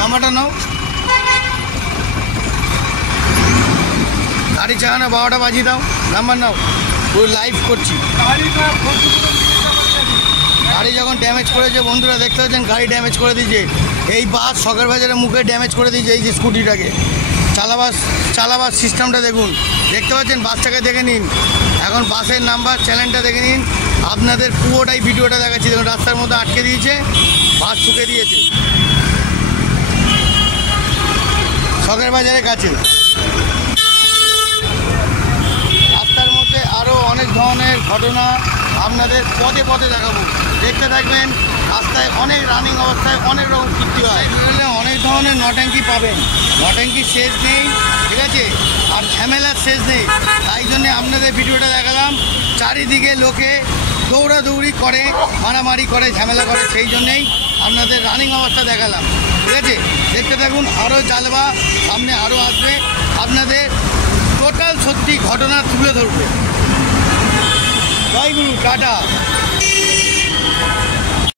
নাম্বারটা নাও। গাড়ি চালানো 12টা বাজিয়ে দাও, নাম্বার নাও। পুরো লাইভ করছি। গাড়ি যখন ড্যামেজ করেছে বন্ধুরা দেখতে পাচ্ছেন, গাড়ি ড্যামেজ করে দিয়েছে। এই বাস সকের বাজারের মুখে ড্যামেজ করে দিয়েছে। এই যে স্কুটিটাকে চালাবার সিস্টেমটা দেখুন, দেখতে পাচ্ছেন। বাসটাকে দেখে নিন, এখন বাসের নাম্বার চ্যানেলটা দেখে নিন। আপনাদের পুরোটাই ভিডিওটা দেখাচ্ছি। দেখুন রাস্তার মধ্যে আটকে দিয়েছে, বাস ঠুকে দিয়েছে সকের বাজারের কাছে। রাস্তার মধ্যে আরও অনেক ধরনের ঘটনা আপনাদের পদে পদে দেখাবো, দেখতে থাকবেন। রাস্তায় অনেক রানিং অবস্থায় অনেক রকম কীর্তি হয়, অনেক ধরনের নট্যাঙ্কি পাবেন। নট্যাঙ্কির শেষ নেই, ঠিক আছে, আর ঝামেলার শেষ নেই। তাই জন্যে আপনাদের ভিডিওটা দেখালাম। চারিদিকে লোকে দৌড়াদৌড়ি করে, মারামারি করে, ঝামেলা করে, সেই জন্যেই আপনাদের রানিং অবস্থা দেখালাম, ঠিক আছে। দেখতে থাকুন, আরও চালবা, সামনে আরও আসবে, আপনাদের টোটাল সত্যি ঘটনা তুলে ধরবে। জয় গুরু, টাটা।